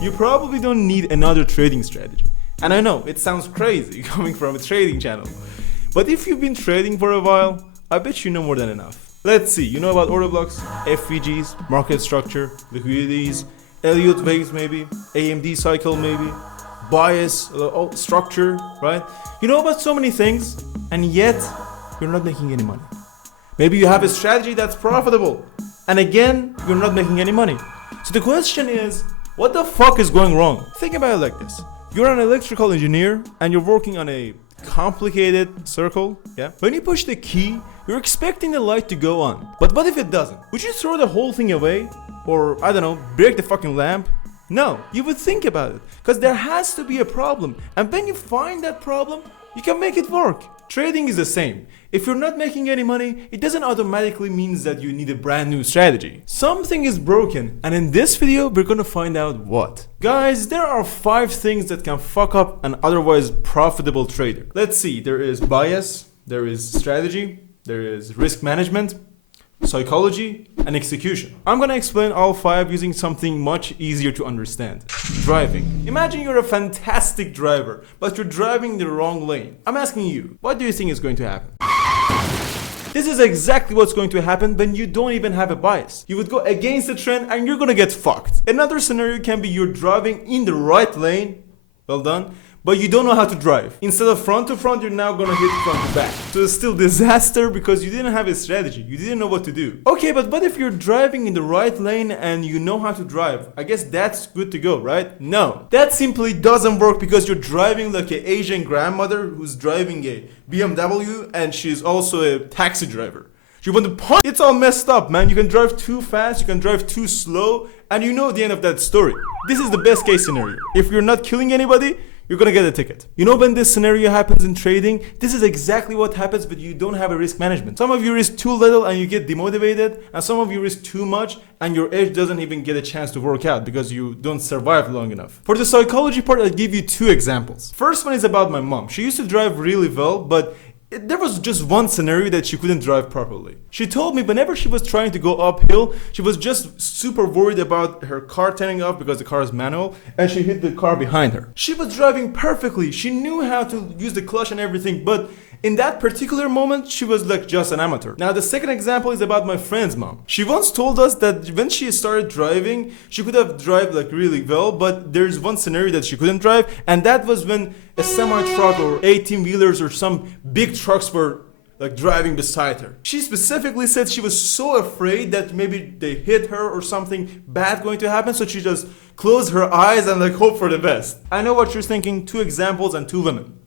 you probably don't need another trading strategy. And I know, it sounds crazy coming from a trading channel. But if you've been trading for a while, I bet you know more than enough. Let's see, you know about order blocks, FVGs, market structure, liquidities, Elliott waves maybe, AMD cycle maybe, bias, structure, right? You know about so many things, and yet you're not making any money. Maybe you have a strategy that's profitable, and again, you're not making any money. So the question is, what the fuck is going wrong? Think about it like this. You're an electrical engineer, and you're working on a complicated circle, yeah? When you push the key, you're expecting the light to go on. But what if it doesn't? Would you throw the whole thing away? Or, I don't know, break the fucking lamp? No, you would think about it. Because there has to be a problem. And when you find that problem, you can make it work. Trading is the same. If you're not making any money, it doesn't automatically mean that you need a brand new strategy. Something is broken, and in this video, we're gonna find out what. Guys, there are 5 things that can fuck up an otherwise profitable trader. Let's see, there is bias, there is strategy, there is risk management, psychology, and execution. I'm gonna explain all 5 using something much easier to understand. Driving. Imagine you're a fantastic driver, but you're driving the wrong lane. I'm asking you, what do you think is going to happen? This is exactly what's going to happen when you don't even have a bias. You would go against the trend and you're gonna get fucked. Another scenario can be you're driving in the right lane, well done, but you don't know how to drive. Instead of front to front, you're now gonna hit front to back. So it's still disaster because you didn't have a strategy. You didn't know what to do. Okay, but what if you're driving in the right lane and you know how to drive? I guess that's good to go, right? No. That simply doesn't work because you're driving like an Asian grandmother who's driving a BMW and she's also a taxi driver. You want to punch? It's all messed up, man. You can drive too fast, you can drive too slow, and you know the end of that story. This is the best case scenario. If you're not killing anybody, you're gonna get a ticket. You know when this scenario happens in trading, this is exactly what happens when you don't have a risk management. Some of you risk too little and you get demotivated, and some of you risk too much and your edge doesn't even get a chance to work out because you don't survive long enough. For the psychology part, I'll give you 2 examples. First one is about my mom. She used to drive really well, but there was just one scenario that she couldn't drive properly. She told me whenever she was trying to go uphill, she was just super worried about her car turning off because the car is manual, and she hit the car behind her. She was driving perfectly. She knew how to use the clutch and everything, but in that particular moment, she was like just an amateur. Now, the second example is about my friend's mom. She once told us that when she started driving, she could have driven like really well, but there's one scenario that she couldn't drive, and that was when a semi-truck or 18-wheelers or some big trucks were like driving beside her. She specifically said she was so afraid that maybe they hit her or something bad going to happen, so she just closed her eyes and like hope for the best. I know what you're thinking, 2 examples and 2 women.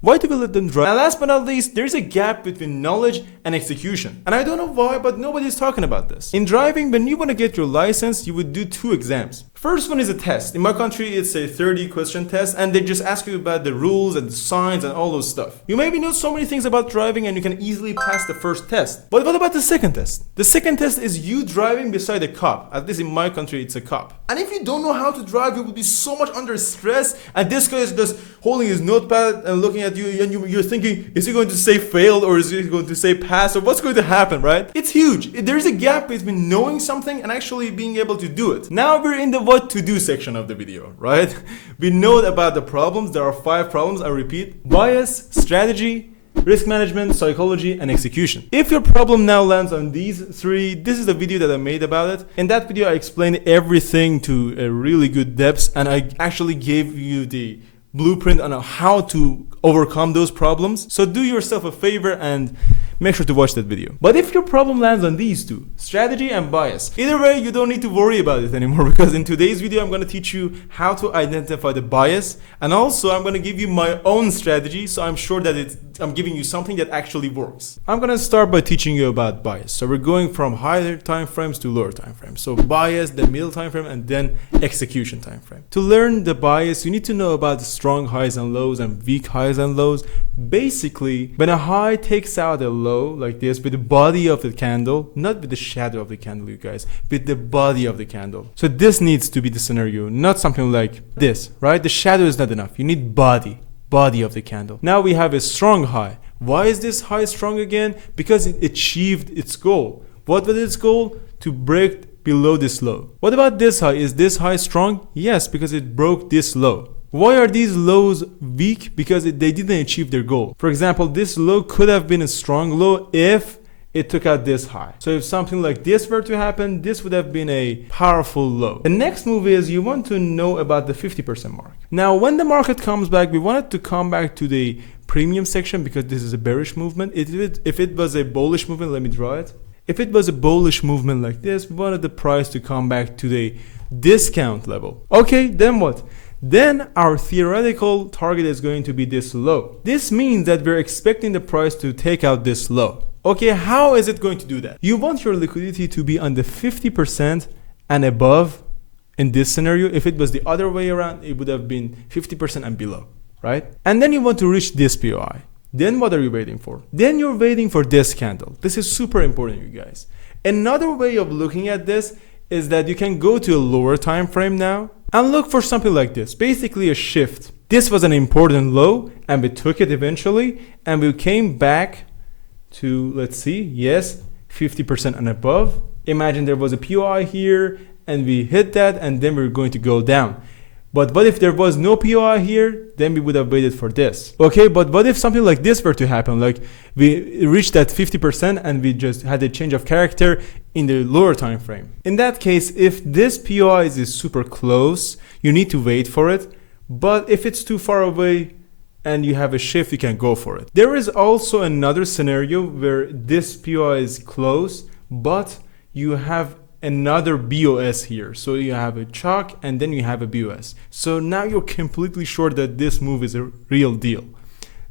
Why do we let them drive? And last but not least, there's a gap between knowledge and execution. And I don't know why, but nobody's talking about this. In driving, when you want to get your license, you would do 2 exams. First one is a test. In my country, it's a 30-question test, and they just ask you about the rules and the signs and all those stuff. You maybe know so many things about driving and you can easily pass the first test. But what about the second test? The second test is you driving beside a cop. At least in my country, it's a cop. And if you don't know how to drive, you will be so much under stress, and this guy is just holding his notepad and looking at you, and you're thinking, is he going to say failed or is he going to say pass, or what's going to happen, right? It's huge. There's a gap between knowing something and actually being able to do it. Now we're in the what to do section of the video, right? We know about the problems. There are 5 problems. I repeat: bias, strategy, risk management, psychology, and execution. If your problem now lands on these 3, this is the video that I made about it. In that video, I explained everything to a really good depth, and I actually gave you the blueprint on how to overcome those problems. So do yourself a favor and make sure to watch that video. But if your problem lands on these 2, strategy and bias, either way, you don't need to worry about it anymore, because in today's video, I'm going to teach you how to identify the bias, and also I'm going to give you my own strategy, so I'm sure that I'm giving you something that actually works. I'm going to start by teaching you about bias. So we're going from higher time frames to lower time frames. So bias, the middle time frame, and then execution time frame. To learn the bias, you need to know about the strong highs and lows and weak highs and lows. Basically, when a high takes out a low like this with the body of the candle, not with the shadow of the candle, you guys, with the body of the candle. So this needs to be the scenario, not something like this, right? The shadow is not enough. You need body of the candle. Now we have a strong high. Why is this high strong again? Because it achieved its goal. What was its goal? To break below this low. What about this high? Is this high strong? Yes, because it broke this low. Why are these lows weak? Because they didn't achieve their goal. For example, this low could have been a strong low if it took out this high. So if something like this were to happen, this would have been a powerful low. The next move is you want to know about the 50% mark. Now, when the market comes back, we want it to come back to the premium section because this is a bearish movement. If it was a bullish movement, let me draw it. If it was a bullish movement like this, we wanted the price to come back to the discount level. Okay, then what? Then our theoretical target is going to be this low. This means that we're expecting the price to take out this low. Okay, how is it going to do that? You want your liquidity to be on the 50% and above in this scenario. If it was the other way around, it would have been 50% and below, right? And then you want to reach this POI. Then what are you waiting for? Then you're waiting for this candle. This is super important, you guys. Another way of looking at this is that you can go to a lower time frame now and look for something like this, basically a shift. This was an important low and we took it eventually and we came back to, let's see, yes, 50% and above. Imagine there was a POI here and we hit that and then we're going to go down. But what if there was no POI here? Then we would have waited for this. Okay, but what if something like this were to happen? Like we reached that 50% and we just had a change of character in the lower time frame. In that case, if this POI is super close, you need to wait for it. But if it's too far away and you have a shift, you can go for it. There is also another scenario where this POI is close, but you have another BOS here. So you have a chalk and then you have a BOS. So now you're completely sure that this move is a real deal.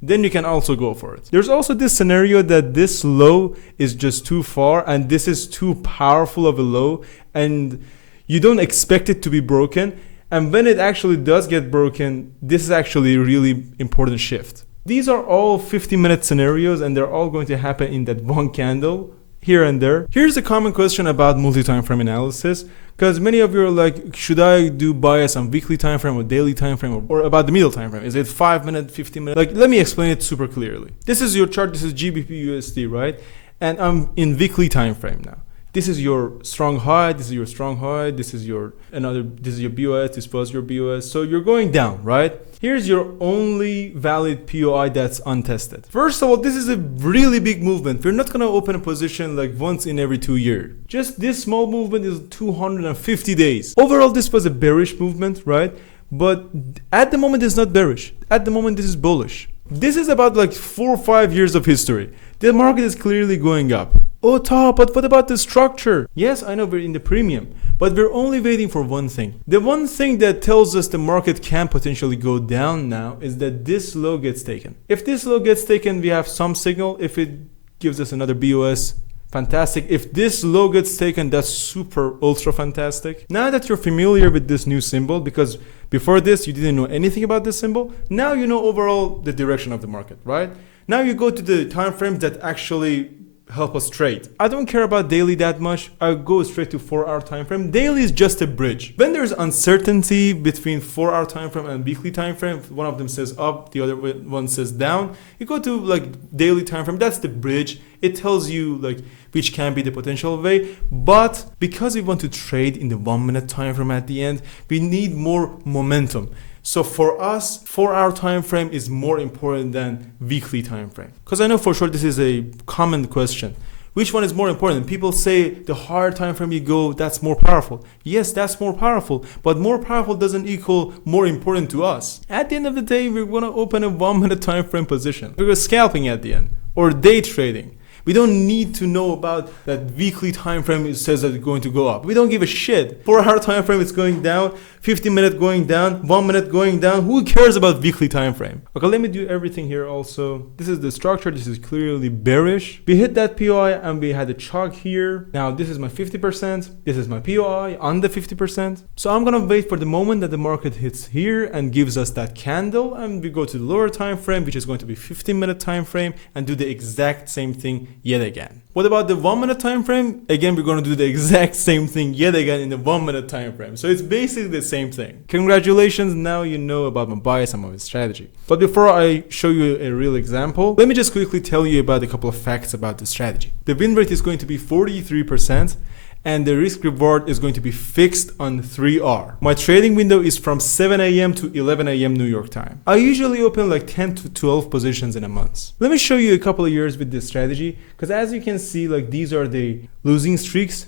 Then you can also go for it. There's also this scenario that this low is just too far and this is too powerful of a low and you don't expect it to be broken. And when it actually does get broken, this is actually a really important shift. These are all 50-minute scenarios and they're all going to happen in that one candle here and there. Here's a common question about multi-time frame analysis, because many of you are like, should I do bias on weekly time frame or daily time frame or about the middle time frame? Is it 5 minute, 15 minute? Like, let me explain it super clearly. This is your chart. This is GBP USD, right? And I'm in weekly time frame now. This is your strong high, this is your strong high, this is your BOS, this was your BOS. So you're going down, right? Here's your only valid POI that's untested. First of all, this is a really big movement. We're not gonna open a position like once in every 2 years. Just this small movement is 250 days. Overall, this was a bearish movement, right? But at the moment, it's not bearish. At the moment, this is bullish. This is about like 4 or 5 years of history. The market is clearly going up. Oh, top, but what about the structure? Yes, I know we're in the premium, but we're only waiting for one thing. The one thing that tells us the market can potentially go down now is that this low gets taken. If this low gets taken, we have some signal. If it gives us another BOS, fantastic. If this low gets taken, that's super ultra fantastic. Now that you're familiar with this new symbol, because before this you didn't know anything about this symbol, now you know overall the direction of the market, right? Now you go to the time frames that actually help us trade. I don't care about daily that much. I go straight to 4-hour time frame. Daily is just a bridge. When there's uncertainty between 4-hour time frame and weekly time frame, one of them says up, the other one says down, you go to like daily time frame. That's the bridge. It tells you like which can be the potential way. But because we want to trade in the 1 minute time frame at the end, we need more momentum. So for us, 4-hour time frame is more important than weekly time frame. Because I know for sure this is a common question. Which one is more important? People say the higher time frame you go, that's more powerful. Yes, that's more powerful, but more powerful doesn't equal more important to us. At the end of the day, we're going to open a 1 minute time frame position. We're scalping at the end or day trading. We don't need to know about that weekly time frame. It says that it's going to go up. We don't give a shit. 4-hour time frame is going down, 15-minute going down, 1 minute going down. Who cares about weekly time frame? Okay, let me do everything here also. This is the structure. This is clearly bearish. We hit that POI and we had a chalk here. Now this is my 50%. This is my POI on the 50%. So I'm gonna wait for the moment that the market hits here and gives us that candle, and we go to the lower time frame, which is going to be 15-minute time frame, and do the exact same thing yet again. What about the 1 minute time frame? Again, we're going to do the exact same thing yet again in the 1 minute time frame. So it's basically the same thing. Congratulations, now you know about my bias and my strategy. But before I show you a real example, let me just quickly tell you about a couple of facts about the strategy. The win rate is going to be 43%, and the risk reward is going to be fixed on 3R. My trading window is from 7 a.m. to 11 a.m. New York time. I usually open like 10 to 12 positions in a month. Let me show you a couple of years with this strategy, because as you can see, like these are the losing streaks.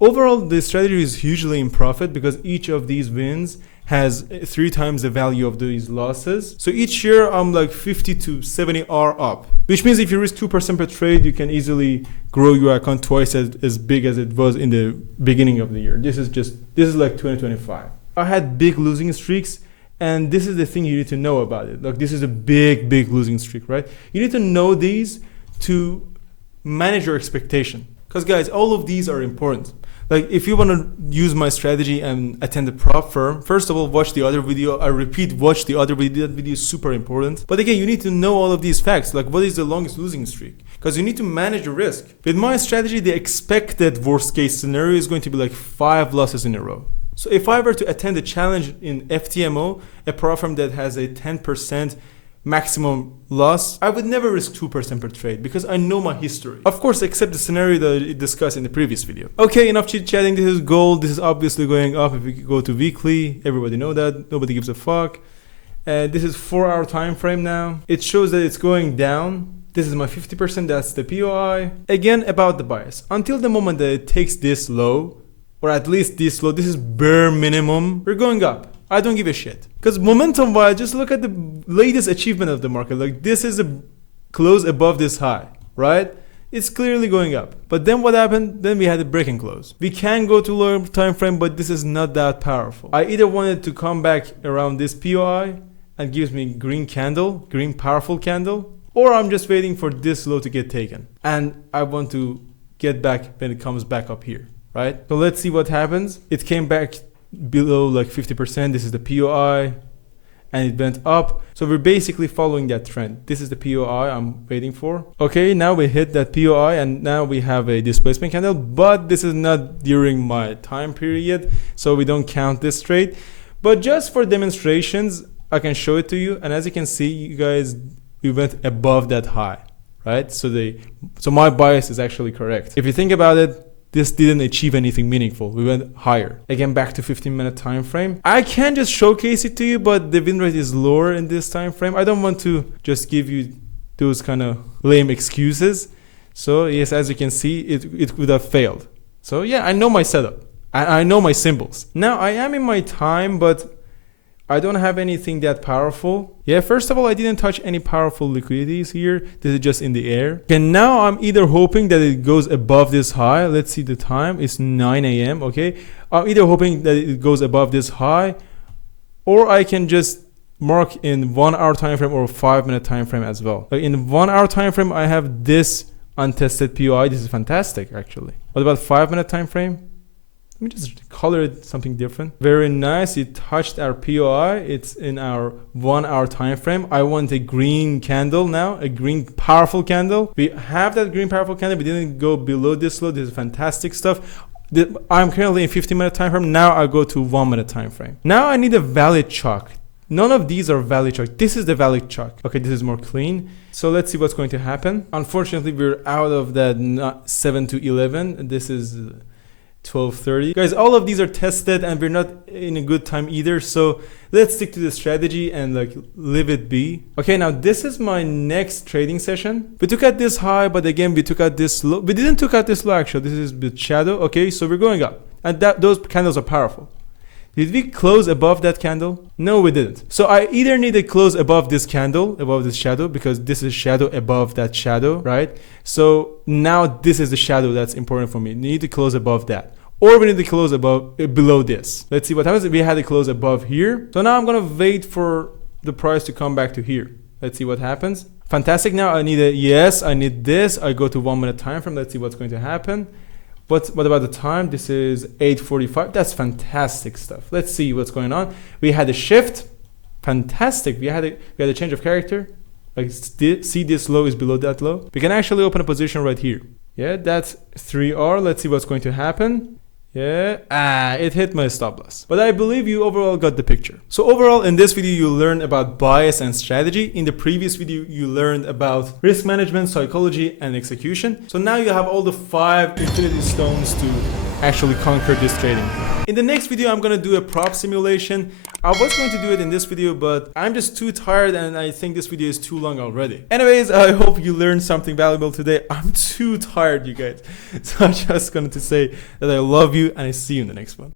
Overall, the strategy is hugely in profit because each of these wins has 3 times the value of these losses. So each year I'm like 50 to 70 R up, which means if you risk 2% per trade, you can easily grow your account twice as big as it was in the beginning of the year. This is like 2025. I had big losing streaks, and this is the thing you need to know about it. Like this is a big losing streak, right? You need to know these to manage your expectation. Because guys, all of these are important. Like if you want to use my strategy and attend a prop firm, first of all, watch the other video. I repeat, watch the other video. That video is super important. But again, you need to know all of these facts. Like what is the longest losing streak? Because you need to manage the risk. With my strategy, the expected worst case scenario is going to be like 5 losses in a row. So if I were to attend a challenge in FTMO, a prop firm that has a 10% maximum loss, I would never risk 2% per trade because I know my history. Of course, except the scenario that I discussed in the previous video. Okay, enough chit chatting. This is gold. This is obviously going up. If we go to weekly, everybody know that. Nobody gives a fuck. This is 4-hour time frame now. It shows that it's going down. This is my 50%. That's the POI. Again, about the bias. Until the moment that it takes this low, or at least this low, this is bare minimum, we're going up. I don't give a shit. Because momentum wise, just look at the latest achievement of the market. Like this is a close above this high, right? It's clearly going up. But then what happened? Then we had a break and close. We can go to lower time frame, but this is not that powerful. I either wanted to come back around this POI and gives me green candle, green powerful candle, or I'm just waiting for this low to get taken. And I want to get back when it comes back up here, right? So let's see what happens. It came back below like 50%. This is the POI, and it went up. So we're basically following that trend. This is the POI I'm waiting for. Okay, now we hit that POI, and now we have a displacement candle, but this is not during my time period, so we don't count this trade. But just for demonstrations, I can show it to you. And as you can see, you guys, we went above that high, right? So my bias is actually correct. If you think about it, this didn't achieve anything meaningful. We went higher. Again, back to 15-minute time frame. I can just showcase it to you, but the win rate is lower in this time frame. I don't want to just give you those kind of lame excuses. So yes, as you can see, it would have failed. So yeah, I know my setup. I know my symbols. Now I am in my time, but I don't have anything that powerful. Yeah, first of all, I didn't touch any powerful liquidities here. This is just in the air. And now I'm either hoping that it goes above this high. Let's see the time. It's 9 a.m. Okay. I'm either hoping that it goes above this high, or I can just mark in 1 hour time frame or 5-minute time frame as well. Like in 1 hour time frame, I have this untested POI. This is fantastic, actually. What about 5-minute time frame? Let me just color it something different. Very nice. It touched our POI. It's in our 1 hour time frame. I want a green candle now, a green powerful candle. We have that green powerful candle. We didn't go below this low. This is fantastic stuff. I'm currently in 15-minute time frame. Now I go to 1-minute time frame. Now I need a valid chalk. None of these are valid chalk. This is the valid chalk. Okay, this is more clean. So let's see what's going to happen. Unfortunately, we're out of that 7 to 11. This is 12:30. Guys, all of these are tested and we're not in a good time either. So let's stick to the strategy and like leave it be. Okay, now this is my next trading session. We took out this high, but again, we took out this low. We didn't took out this low actually. This is the shadow. Okay, so we're going up, and those candles are powerful. Did we close above that candle? No, we didn't. So I either need to close above this candle, above this shadow, because this is shadow above that shadow, right? So now this is the shadow that's important for me. We need to close above that. Or we need to close below this. Let's see what happens. We had to close above here. So now I'm going to wait for the price to come back to here. Let's see what happens. Fantastic. Now I need I need this. I go to 1-minute time frame. Let's see what's going to happen. What about the time? This is 8:45. That's fantastic stuff. Let's see what's going on. We had a shift. Fantastic. We had a change of character. Like see this low is below that low. We can actually open a position right here. Yeah, that's 3R. Let's see what's going to happen. Yeah, it hit my stop loss. But I believe you overall got the picture. So overall, in this video, you learned about bias and strategy. In the previous video, you learned about risk management, psychology, and execution. So now you have all the 5 infinity stones to actually conquer this trading. In the next video, I'm gonna do a prop simulation. I was going to do it in this video, but I'm just too tired and I think this video is too long already. Anyways, I hope you learned something valuable today. I'm too tired, you guys. So I'm just going to say that I love you and I see you in the next one.